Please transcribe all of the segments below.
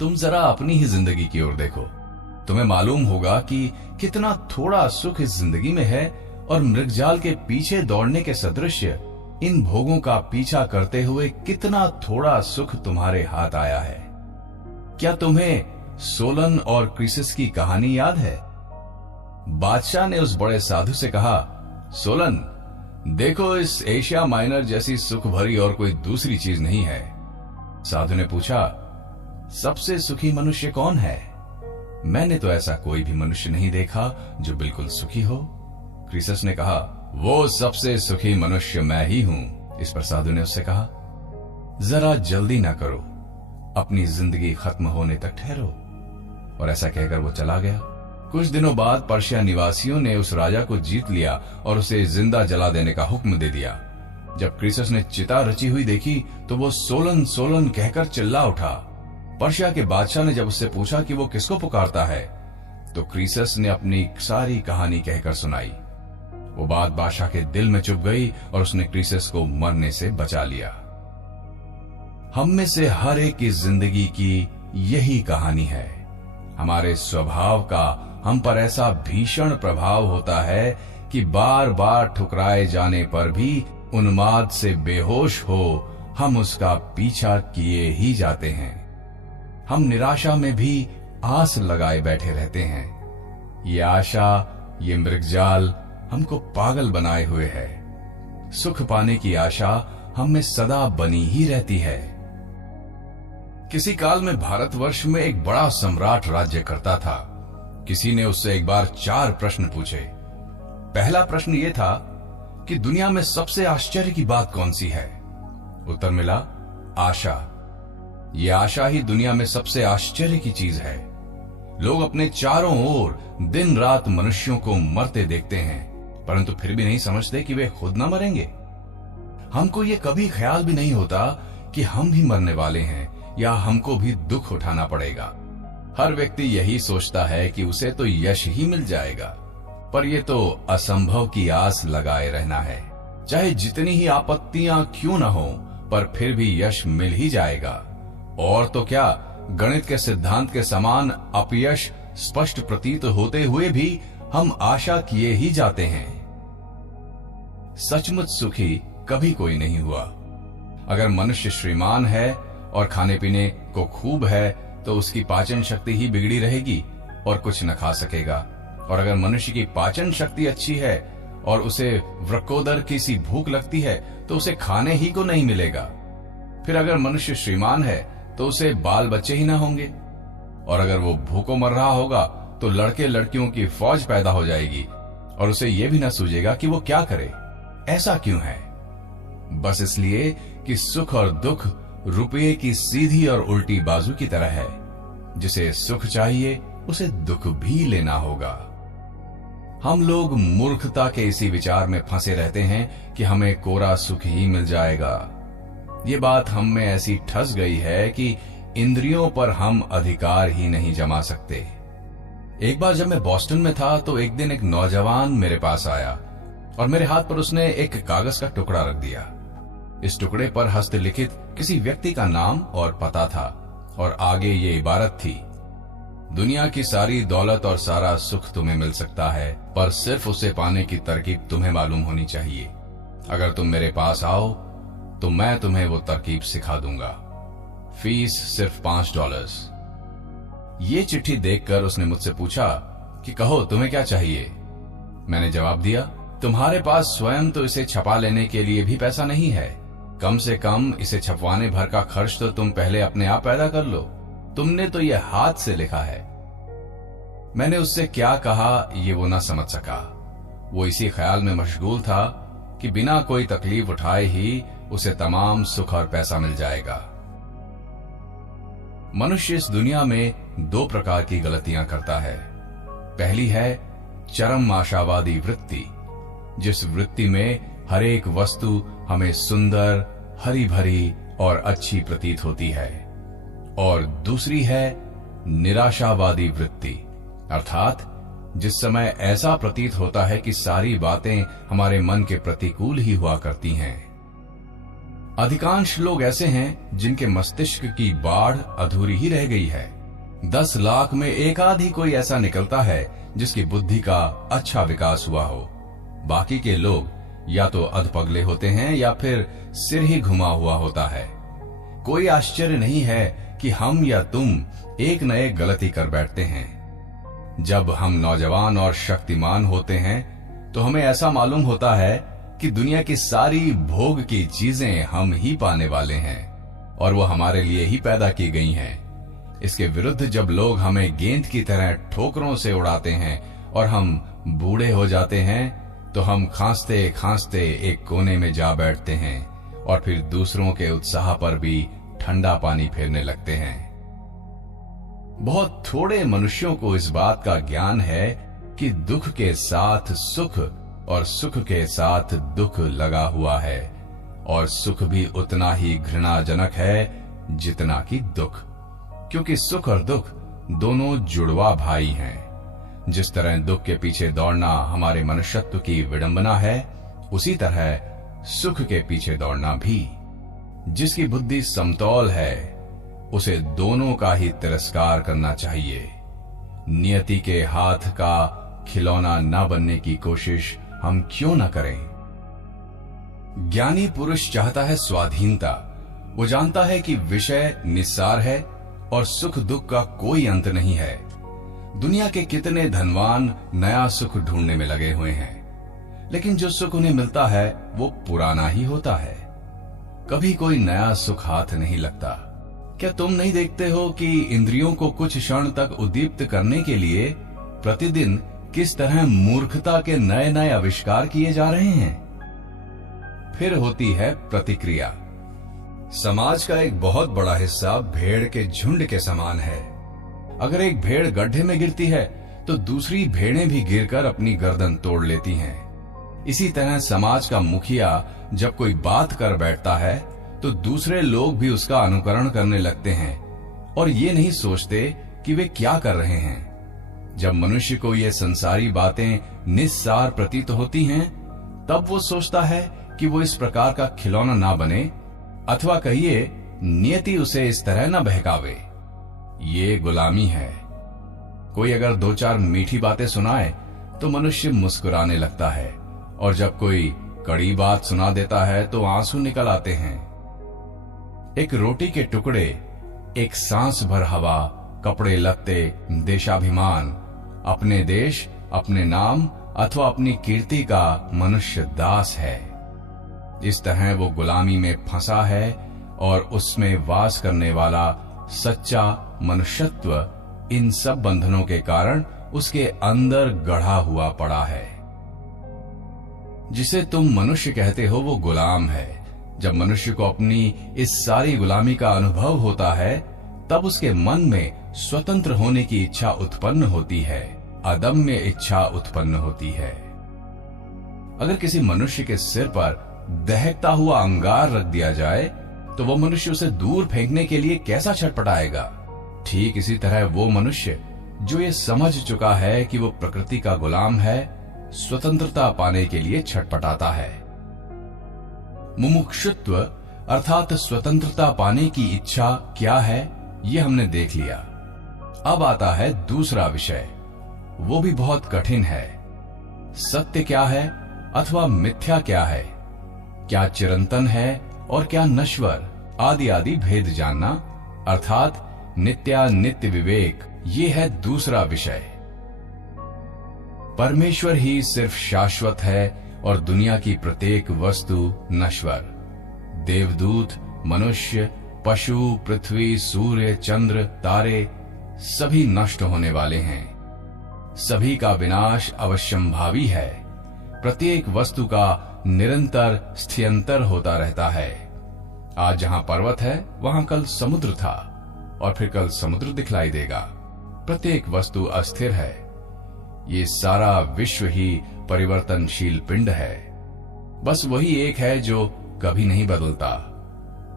तुम जरा अपनी ही जिंदगी की ओर देखो। तुम्हें मालूम होगा कि कितना थोड़ा सुख इस जिंदगी में है, और मृगजाल के पीछे दौड़ने के सदृश इन भोगों का पीछा करते हुए कितना थोड़ा सुख तुम्हारे हाथ आया है। क्या तुम्हें सोलन और क्रीसिस की कहानी याद है? बादशाह ने उस बड़े साधु से कहा, सोलन, देखो, इस एशिया माइनर जैसी सुख भरी और कोई दूसरी चीज नहीं है। साधु ने पूछा, सबसे सुखी मनुष्य कौन है? मैंने तो ऐसा कोई भी मनुष्य नहीं देखा जो बिल्कुल सुखी हो। क्रीसस ने कहा, वो सबसे सुखी मनुष्य मैं ही हूं। इस पर साधु ने उससे कहा, जरा जल्दी ना करो, अपनी जिंदगी खत्म होने तक ठहरो। और ऐसा कहकर वो चला गया। कुछ दिनों बाद पर्शिया निवासियों ने उस राजा को जीत लिया और उसे जिंदा जला देने का हुक्म दे दिया। जब क्रीसस ने चिता रची हुई देखी तो वो सोलन सोलन कहकर चिल्ला उठा। पर्शिया के बादशाह ने जब उससे पूछा कि वो किसको पुकारता है, तो क्रीसस ने अपनी सारी कहानी कहकर सुनाई। वो बात बादशाह के दिल में चुभ गई और उसने क्रीसस को मरने से बचा लिया। हम में से हर एक की जिंदगी की यही कहानी है। हमारे स्वभाव का हम पर ऐसा भीषण प्रभाव होता है कि बार बार ठुकराए जाने पर भी उन्माद से बेहोश हो हम उसका पीछा किए ही जाते हैं। हम निराशा में भी आस लगाए बैठे रहते हैं। ये आशा, ये मृगजाल हमको पागल बनाए हुए है। सुख पाने की आशा हम में सदा बनी ही रहती है। किसी काल में भारतवर्ष में एक बड़ा सम्राट राज्य करता था। किसी ने उससे एक बार 4 प्रश्न पूछे। पहला प्रश्न यह था कि दुनिया में सबसे आश्चर्य की बात कौन सी है? उत्तर मिला, आशा। ये आशा ही दुनिया में सबसे आश्चर्य की चीज है। लोग अपने चारों ओर दिन रात मनुष्यों को मरते देखते हैं, परंतु फिर भी नहीं समझते कि वे खुद न मरेंगे। हमको ये कभी ख्याल भी नहीं होता कि हम भी मरने वाले हैं या हमको भी दुख उठाना पड़ेगा। हर व्यक्ति यही सोचता है कि उसे तो यश ही मिल जाएगा, पर यह तो असंभव की आस लगाए रहना है। चाहे जितनी ही आपत्तियां क्यों न हो, पर फिर भी यश मिल ही जाएगा। और तो क्या, गणित के सिद्धांत के समान अपयश स्पष्ट प्रतीत होते हुए भी हम आशा किए ही जाते हैं। सचमुच सुखी कभी कोई नहीं हुआ। अगर मनुष्य श्रीमान है और खाने पीने को खूब है तो उसकी पाचन शक्ति ही बिगड़ी रहेगी और कुछ न खा सकेगा। और अगर मनुष्य की पाचन शक्ति अच्छी है और उसे वृक्कोदर की सी भूख लगती है तो उसे खाने ही को नहीं मिलेगा। फिर अगर मनुष्य श्रीमान है तो उसे बाल बच्चे ही ना होंगे, और अगर वो भूखों मर रहा होगा तो लड़के लड़कियों की फौज पैदा हो जाएगी और उसे ये भी ना सूझेगा कि वो क्या करे। ऐसा क्यों है? बस इसलिए कि सुख और दुख रुपये की सीधी और उल्टी बाजू की तरह है। जिसे सुख चाहिए उसे दुख भी लेना होगा। हम लोग मूर्खता के इसी विचार में फंसे रहते हैं कि हमें कोरा सुख ही मिल जाएगा। ये बात हम में ऐसी ठस गई है कि इंद्रियों पर हम अधिकार ही नहीं जमा सकते। एक बार जब मैं बॉस्टन में था तो एक दिन एक नौजवान मेरे पास आया और मेरे हाथ पर उसने एक कागज का टुकड़ा रख दिया। इस टुकड़े पर हस्तलिखित किसी व्यक्ति का नाम और पता था और आगे ये इबारत थी, दुनिया की सारी दौलत और सारा सुख तुम्हें मिल सकता है, पर सिर्फ उसे पाने की तरकीब तुम्हें मालूम होनी चाहिए। अगर तुम मेरे पास आओ तो मैं तुम्हें वो तरकीब सिखा दूंगा। फीस सिर्फ $5। ये चिट्ठी देखकर उसने मुझसे पूछा कि कहो तुम्हें क्या चाहिए। मैंने जवाब दिया, तुम्हारे पास स्वयं तो इसे छपा लेने के लिए भी पैसा नहीं है। कम से कम इसे छपवाने भर का खर्च तो तुम पहले अपने आप पैदा कर लो। तुमने तो यह हाथ से लिखा है। मैंने उससे क्या कहा ये वो ना समझ सका। वो इसी ख्याल में मशगूल था कि बिना कोई तकलीफ उठाए ही उसे तमाम सुख और पैसा मिल जाएगा। मनुष्य इस दुनिया में 2 प्रकार की गलतियां करता है। पहली है चरम आशावादी वृत्ति, जिस वृत्ति में हर एक वस्तु हमें सुंदर, हरी भरी और अच्छी प्रतीत होती है। और दूसरी है निराशावादी वृत्ति, अर्थात जिस समय ऐसा प्रतीत होता है कि सारी बातें हमारे मन के प्रतिकूल ही हुआ करती हैं। अधिकांश लोग ऐसे हैं जिनके मस्तिष्क की बाढ़ अधूरी ही रह गई है। 10 लाख में एक आध ही कोई ऐसा निकलता है जिसकी बुद्धि का अच्छा विकास हुआ हो। बाकी के लोग या तो अधपगले होते हैं या फिर सिर ही घुमा हुआ होता है। कोई आश्चर्य नहीं है कि हम या तुम एक न एक गलती कर बैठते हैं। जब हम नौजवान और शक्तिमान होते हैं तो हमें ऐसा मालूम होता है कि दुनिया की सारी भोग की चीजें हम ही पाने वाले हैं और वो हमारे लिए ही पैदा की गई हैं। इसके विरुद्ध जब लोग हमें गेंद की तरह ठोकरों से उड़ाते हैं और हम बूढ़े हो जाते हैं तो हम खांसते खांसते एक कोने में जा बैठते हैं और फिर दूसरों के उत्साह पर भी ठंडा पानी फेरने लगते हैं। बहुत थोड़े मनुष्यों को इस बात का ज्ञान है कि दुख के साथ सुख और सुख के साथ दुख लगा हुआ है और सुख भी उतना ही घृणाजनक है जितना कि दुख, क्योंकि सुख और दुख दोनों जुड़वा भाई हैं। जिस तरह दुख के पीछे दौड़ना हमारे मनुष्यत्व की विडंबना है, उसी तरह सुख के पीछे दौड़ना भी। जिसकी बुद्धि समतौल है उसे दोनों का ही तिरस्कार करना चाहिए। नियति के हाथ का खिलौना न बनने की कोशिश हम क्यों न करें। ज्ञानी पुरुष चाहता है स्वाधीनता। वो जानता है कि विषय निस्सार है और सुख दुख का कोई अंत नहीं है। दुनिया के कितने धनवान नया सुख ढूंढने में लगे हुए हैं, लेकिन जो सुख उन्हें मिलता है वो पुराना ही होता है। कभी कोई नया सुख हाथ नहीं लगता। क्या तुम नहीं देखते हो कि इंद्रियों को कुछ क्षण तक उद्दीप्त करने के लिए प्रतिदिन किस तरह मूर्खता के नए नए आविष्कार किए जा रहे हैं। फिर होती है प्रतिक्रिया। समाज का एक बहुत बड़ा हिस्सा भेड़ के झुंड के समान है। अगर एक भेड़ गड्ढे में गिरती है तो दूसरी भेड़ें भी गिरकर अपनी गर्दन तोड़ लेती हैं। इसी तरह समाज का मुखिया जब कोई बात कर बैठता है तो दूसरे लोग भी उसका अनुकरण करने लगते हैं और ये नहीं सोचते कि वे क्या कर रहे हैं। जब मनुष्य को ये संसारी बातें निस्सार प्रतीत होती हैं, तब वो सोचता है कि वो इस प्रकार का खिलौना ना बने, अथवा कहिए नियति उसे इस तरह न बहकावे। ये गुलामी है। कोई अगर 2-4 मीठी बातें सुनाए तो मनुष्य मुस्कुराने लगता है, और जब कोई कड़ी बात सुना देता है तो आंसू निकल आते हैं। एक रोटी के टुकड़े, एक सांस भर हवा, कपड़े लत्ते, देशाभिमान, अपने देश, अपने नाम अथवा अपनी कीर्ति का मनुष्य दास है। इस तरह वो गुलामी में फंसा है और उसमें वास करने वाला सच्चा मनुष्यत्व इन सब बंधनों के कारण उसके अंदर गढ़ा हुआ पड़ा है। जिसे तुम मनुष्य कहते हो वो गुलाम है। जब मनुष्य को अपनी इस सारी गुलामी का अनुभव होता है, तब उसके मन में स्वतंत्र होने की इच्छा उत्पन्न होती है, अदम्य इच्छा उत्पन्न होती है। अगर किसी मनुष्य के सिर पर दहकता हुआ अंगार रख दिया जाए तो वो मनुष्य उसे दूर फेंकने के लिए कैसा छटपटाएगा। ठीक इसी तरह वो मनुष्य जो ये समझ चुका है कि वो प्रकृति का गुलाम है, स्वतंत्रता पाने के लिए छटपटाता है। मुमुक्षुत्व अर्थात स्वतंत्रता पाने की इच्छा क्या है, ये हमने देख लिया। अब आता है दूसरा विषय। वो भी बहुत कठिन है। सत्य क्या है अथवा मिथ्या क्या है, क्या चिरंतन है और क्या नश्वर, आदि आदि भेद जानना, अर्थात नित्यानित्य विवेक, ये है दूसरा विषय। परमेश्वर ही सिर्फ शाश्वत है और दुनिया की प्रत्येक वस्तु नश्वर। देवदूत, मनुष्य, पशु, पृथ्वी, सूर्य, चंद्र, तारे सभी नष्ट होने वाले हैं। सभी का विनाश अवश्यंभावी है। प्रत्येक वस्तु का निरंतर स्थियंतर होता रहता है। आज जहां पर्वत है वहां कल समुद्र था और फिर कल समुद्र दिखलाई देगा। प्रत्येक वस्तु अस्थिर है। ये सारा विश्व ही परिवर्तनशील पिंड है। बस वही एक है जो कभी नहीं बदलता,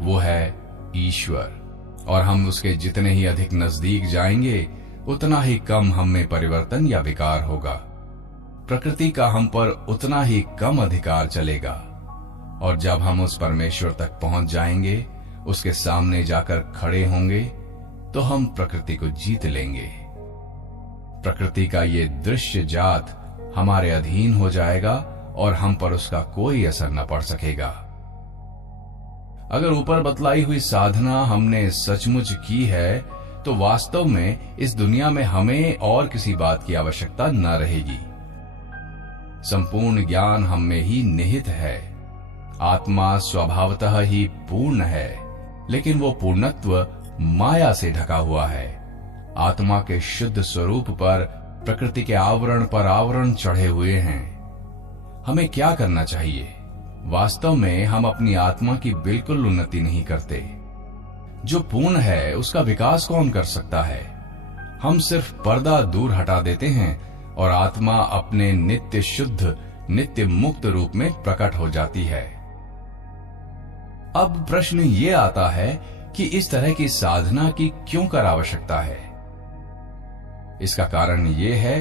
वो है ईश्वर। और हम उसके जितने ही अधिक नजदीक जाएंगे उतना ही कम हम में परिवर्तन या विकार होगा। प्रकृति का हम पर उतना ही कम अधिकार चलेगा। और जब हम उस परमेश्वर तक पहुंच जाएंगे, उसके सामने जाकर खड़े होंगे, तो हम प्रकृति को जीत लेंगे। प्रकृति का ये दृश्य जात हमारे अधीन हो जाएगा और हम पर उसका कोई असर न पड़ सकेगा। अगर ऊपर बतलाई हुई साधना हमने सचमुच की है, तो वास्तव में इस दुनिया में हमें और किसी बात की आवश्यकता न रहेगी। संपूर्ण ज्ञान हम में ही निहित है। आत्मा स्वभावतः ही पूर्ण है, लेकिन वो पूर्णत्व माया से ढका हुआ है। आत्मा के शुद्ध स्वरूप पर प्रकृति के आवरण पर आवरण चढ़े हुए हैं। हमें क्या करना चाहिए? वास्तव में हम अपनी आत्मा की बिल्कुल उन्नति नहीं करते। जो पूर्ण है उसका विकास कौन कर सकता है? हम सिर्फ पर्दा दूर हटा देते हैं और आत्मा अपने नित्य शुद्ध, नित्य मुक्त रूप में प्रकट हो जाती है। अब प्रश्न ये आता है कि इस तरह की साधना की क्यों कर आवश्यकता है? इसका कारण ये है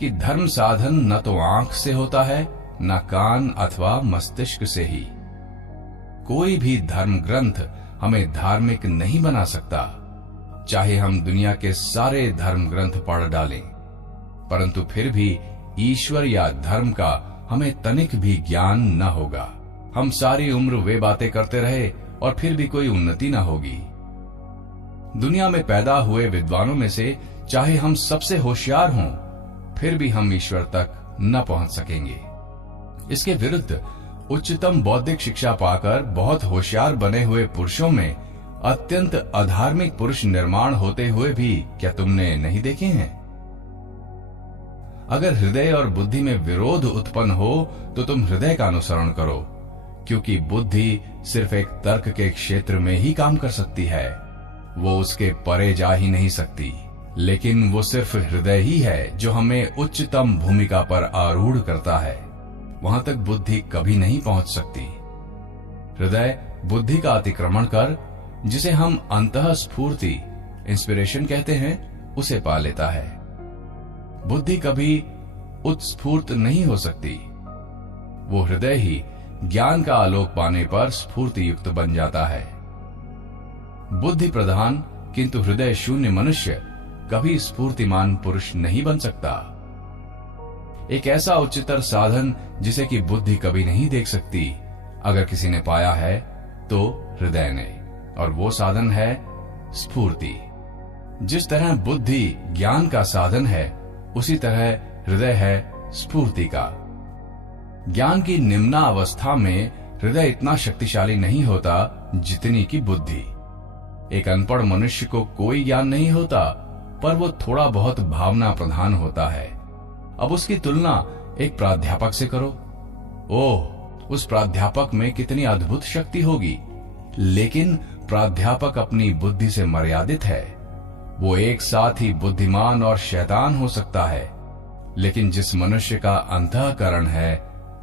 कि धर्म साधन न तो आंख से होता है, न कान अथवा मस्तिष्क से ही। कोई भी धर्म ग्रंथ हमें धार्मिक नहीं बना सकता, चाहे हम दुनिया के सारे धर्म ग्रंथ पढ़ डालें, परंतु फिर भी ईश्वर या धर्म का हमें तनिक भी ज्ञान न होगा। हम सारी उम्र वे बातें करते रहे और फिर भी कोई उन्नति न होगी। दुनिया में पैदा हुए विद्वानों में से चाहे हम सबसे होशियार हों, फिर भी हम ईश्वर तक न पहुंच सकेंगे। इसके विरुद्ध उच्चतम बौद्धिक शिक्षा पाकर बहुत होशियार बने हुए पुरुषों में अत्यंत अधार्मिक पुरुष निर्माण होते हुए भी क्या तुमने नहीं देखे हैं? अगर हृदय और बुद्धि में विरोध उत्पन्न हो तो तुम हृदय का अनुसरण करो, क्योंकि बुद्धि सिर्फ एक तर्क के क्षेत्र में ही काम कर सकती है। वो उसके परे जा ही नहीं सकती। लेकिन वो सिर्फ हृदय ही है जो हमें उच्चतम भूमिका पर आरूढ़ करता है। वहां तक बुद्धि कभी नहीं पहुंच सकती। हृदय बुद्धि का अतिक्रमण कर, जिसे हम अंतःस्फूर्ति, इंस्पिरेशन कहते हैं, उसे पा लेता है। बुद्धि कभी उत्स्फूर्त नहीं हो सकती। वो हृदय ही ज्ञान का आलोक पाने पर स्फूर्ति युक्त बन जाता है। बुद्धि प्रधान किंतु हृदय शून्य मनुष्य कभी स्फूर्तिमान पुरुष नहीं बन सकता। एक ऐसा उच्चतर साधन जिसे कि बुद्धि कभी नहीं देख सकती, अगर किसी ने पाया है तो हृदय ने, और वो साधन है स्फूर्ति। जिस तरह बुद्धि ज्ञान का साधन है, उसी तरह हृदय है स्फूर्ति का। ज्ञान की निम्नावस्था में हृदय इतना शक्तिशाली नहीं होता जितनी की बुद्धि। एक अनपढ़ मनुष्य को कोई ज्ञान नहीं होता, पर वो थोड़ा बहुत भावना प्रधान होता है। अब उसकी तुलना एक प्राध्यापक से करो। ओह, उस प्राध्यापक में कितनी अद्भुत शक्ति होगी। लेकिन प्राध्यापक अपनी बुद्धि से मर्यादित है। वो एक साथ ही बुद्धिमान और शैतान हो सकता है। लेकिन जिस मनुष्य का अंतःकरण है,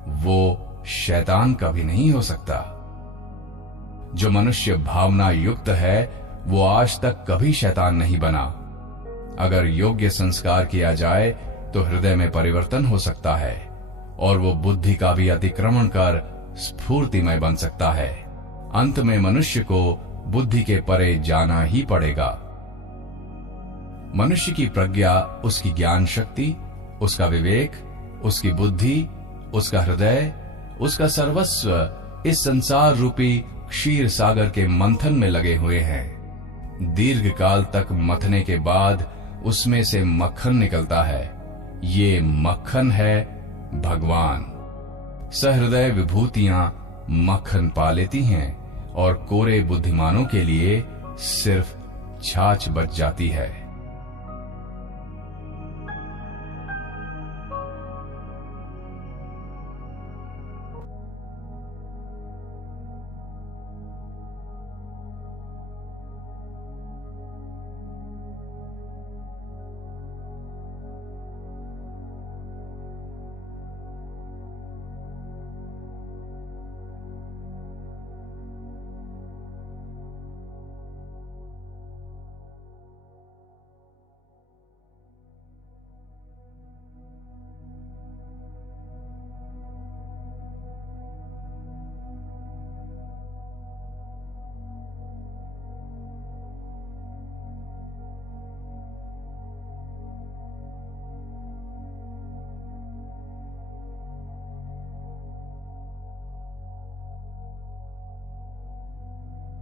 वो शैतान कभी नहीं हो सकता। जो मनुष्य भावना युक्त है, वो आज तक कभी शैतान नहीं बना। अगर योग्य संस्कार किया जाए तो हृदय में परिवर्तन हो सकता है और वो बुद्धि का भी अतिक्रमण कर स्फूर्तिमय बन सकता है। अंत में मनुष्य को बुद्धि के परे जाना ही पड़ेगा। मनुष्य की प्रज्ञा, उसकी ज्ञान शक्ति, उसका विवेक, उसकी बुद्धि, उसका हृदय, उसका सर्वस्व इस संसार रूपी क्षीर सागर के मंथन में लगे हुए हैं। दीर्घ काल तक मथने के बाद उसमें से मक्खन निकलता है। ये मक्खन है भगवान। सहृदय विभूतियां मक्खन पा लेती हैं और कोरे बुद्धिमानों के लिए सिर्फ छाछ बच जाती है।